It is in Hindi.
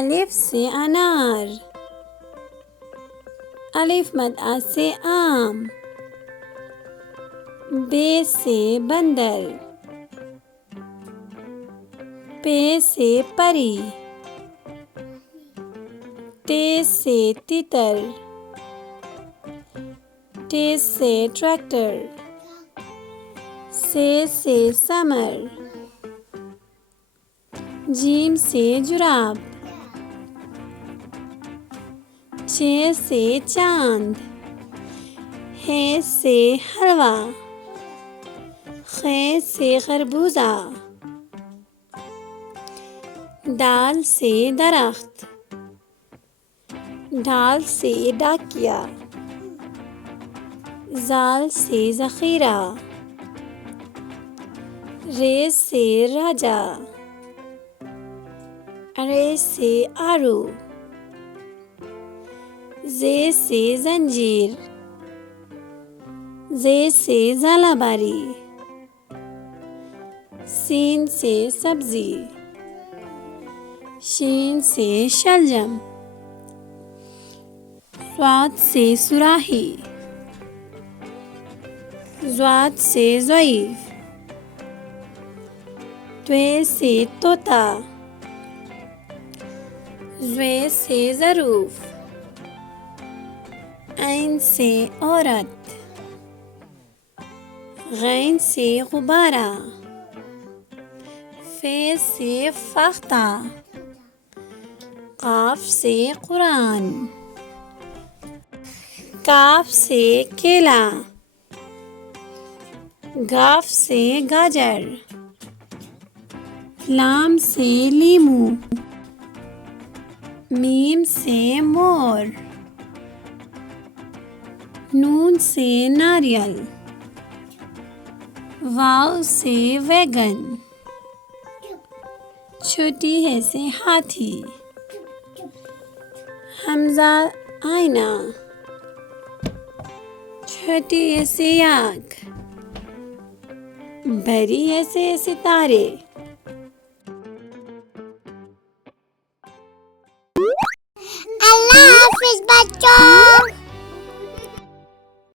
अलिफ से अनार, अलिफ मद आ से आम, बे से बंदर, पे से परी, ते से तितर, टे से ट्रैक्टर, से समर, जीम से जुराब, चे से चांद, हे से हलवा, खे से खरबूजा, दाल से दरख्त, ढाल से डाकिया, जाल से ज़ख़ीरा, रे से राजा, अरे से आरू, जे से जंजीर, जे से ज़ालाबारी, सीन से सब्जी, शीन से शलजम, स्वाद से सुराही, ज़्वाद से ज़ईफ़, त्वे से तोता, ज़्वे से ज़रूफ़, ऐन से औरत, गैन से गुब्बारा, फे से फ़ख्ता, क़ाफ से कुरान, काफ से केला, गाफ से गाजर, लाम से लीमू, मीम से मोर, नून से नारियल, वाव से वैगन, छोटी है से हाथी, हमजा आईना, छोटी है से आग, बड़ी है से सितारे। अल्लाह हाफिज बच्चों।